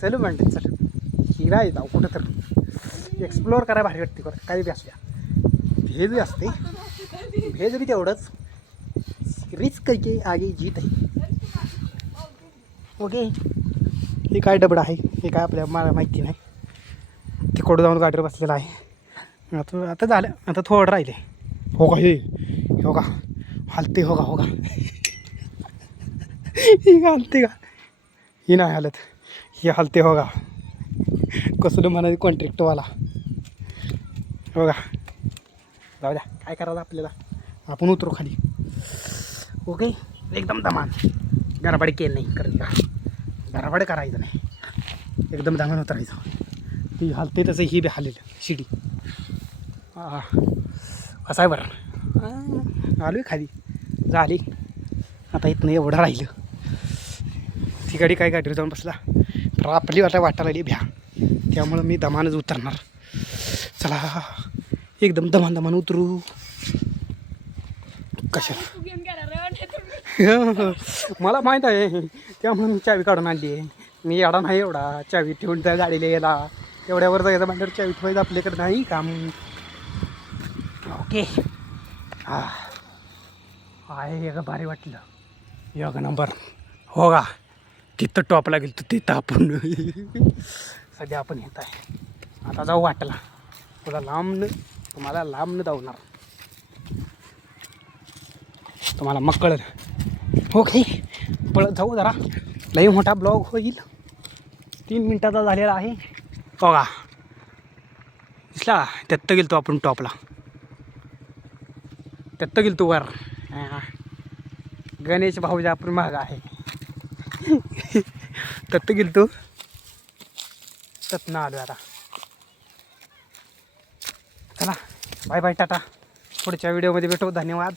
चल म्हणते चल हिरा जाऊ कुठं तर एक्सप्लोअर करायला भारी वाटते कर काही बी असू द्या भेज बी असते भेज बी तेवढंच रिस्क करके आगे जीत आहे ओके हे काय डबडं आहे हे काय आपल्या मला माहिती नाही तिकडं जाऊन गाडीवर बसलेलं आहे आता आता झालं आता थोडं राहिले हो का हे हो का हलते हो का ही हलते का ही नाही हालत ही हलते हो का कसलं म्हणाले कॉन्ट्रॅक्टवाला हो का जाऊ द्या काय करायचं आपल्याला आपण उतरू खाली ओके एकदम दमान गडबड केलं नाही करत का गडबड करायचं नाही एकदम दमान उतरायचं ती हलते तसं ही बी हालेल शिडी असं आहे बरं आलो आहे खाली झाली आता इथनं एवढं राहिलं ती गाडी काय गाडीवर जाऊन बसला तर आपली वाटायला लागली भ्या त्यामुळं मी दमानच उतरणार चला एकदम दमान उतरू कशाला मला माहीत आहे त्यामुळे मी चावी काढून आणली आहे मी एवढा नाही एवढा चावी ठेवून त्या गाडीला यायला एवढ्यावर जायचं म्हणजे चावी ठेवायचं आपल्याकडे नाही काम ओके आहे एक भारी वाटलं एक नंबर हो का तिथं टॉपला गेलो तिथं आपण सध्या आपण येत आहे आता जाऊ वाटला तुला तुम्हाला लांबनं धावणार तुम्हाला मग कळलं ओके पळत जाऊ जरा लई मोठा ब्लॉग होईल 3 मिनटाचा झालेला आहे हो का दिसला त्यात गेलो तो आपण टॉपला त्यात गेलो तो वर गणेश भाऊजा आपण महाग आहे त्यात गेलो तो त्यातनं आलो आता चला बाय बाय टाटा पुढच्या व्हिडिओमध्ये भेटू धन्यवाद